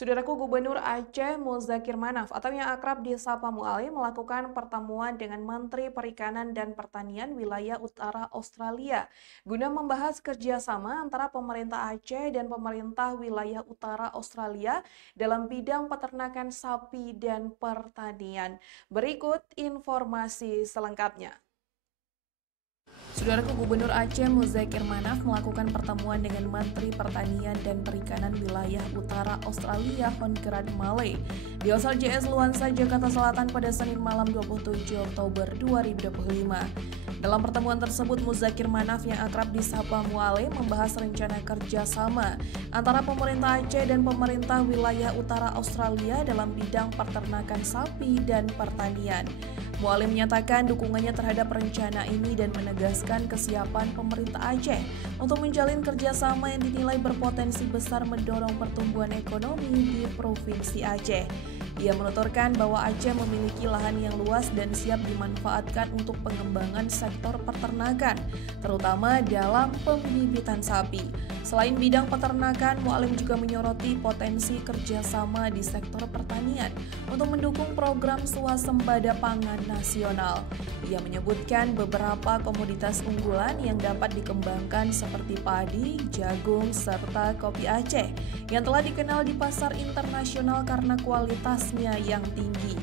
Saudaraku, Gubernur Aceh Muzakir Manaf atau yang akrab disapa Mualim melakukan pertemuan dengan Menteri Perikanan dan Pertanian Wilayah Utara Australia guna membahas kerjasama antara pemerintah Aceh dan pemerintah Wilayah Utara Australia dalam bidang peternakan sapi dan pertanian. Berikut informasi selengkapnya. Saudaraku, Gubernur Aceh Muzakir Manaf melakukan pertemuan dengan Menteri Pertanian dan Perikanan Wilayah Utara Australia Hongkran Male di Hotel JS Luansa, Jakarta Selatan pada Senin malam 27 Oktober 2025. Dalam pertemuan tersebut, Muzakir Manaf yang akrab disapa Muale membahas rencana kerjasama antara pemerintah Aceh dan pemerintah Wilayah Utara Australia dalam bidang peternakan sapi dan pertanian. Mualim menyatakan dukungannya terhadap rencana ini dan menegaskan kesiapan pemerintah Aceh untuk menjalin kerjasama yang dinilai berpotensi besar mendorong pertumbuhan ekonomi di Provinsi Aceh. Ia menuturkan bahwa Aceh memiliki lahan yang luas dan siap dimanfaatkan untuk pengembangan sektor peternakan, terutama dalam pembibitan sapi. Selain bidang peternakan, Mualim juga menyoroti potensi kerjasama di sektor pertanian untuk mendukung program swasembada pangan nasional. Ia menyebutkan beberapa komoditas unggulan yang dapat dikembangkan seperti padi, jagung, serta kopi Aceh yang telah dikenal di pasar internasional karena kualitasnya yang tinggi.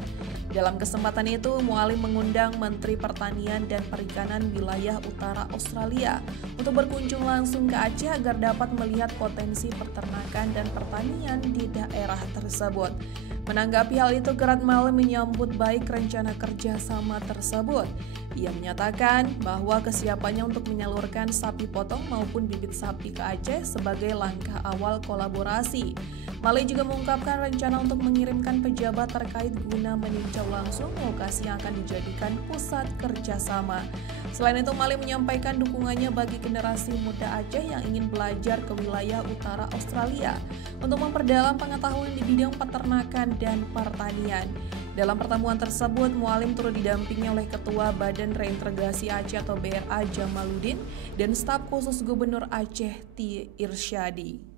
Dalam kesempatan itu, Mualim mengundang Menteri Pertanian dan Perikanan Wilayah Utara Australia untuk berkunjung langsung ke Aceh agar dapat melihat potensi peternakan dan pertanian di daerah tersebut. Menanggapi hal itu, Gerat Male menyambut baik rencana kerjasama tersebut. Ia menyatakan bahwa kesiapannya untuk menyalurkan sapi potong maupun bibit sapi ke Aceh sebagai langkah awal kolaborasi. Male juga mengungkapkan rencana untuk mengirimkan pejabat terkait guna meninjau langsung lokasi yang akan dijadikan pusat kerjasama. Selain itu, Male menyampaikan dukungannya bagi generasi muda Aceh yang ingin belajar ke wilayah utara Australia untuk memperdalam pengetahuan di bidang peternakan dan pertanian. Dalam pertemuan tersebut, Mualim turut didampingi oleh Ketua Badan Reintegrasi Aceh atau BRA Jamaluddin dan staf khusus Gubernur Aceh T. Irsyadi.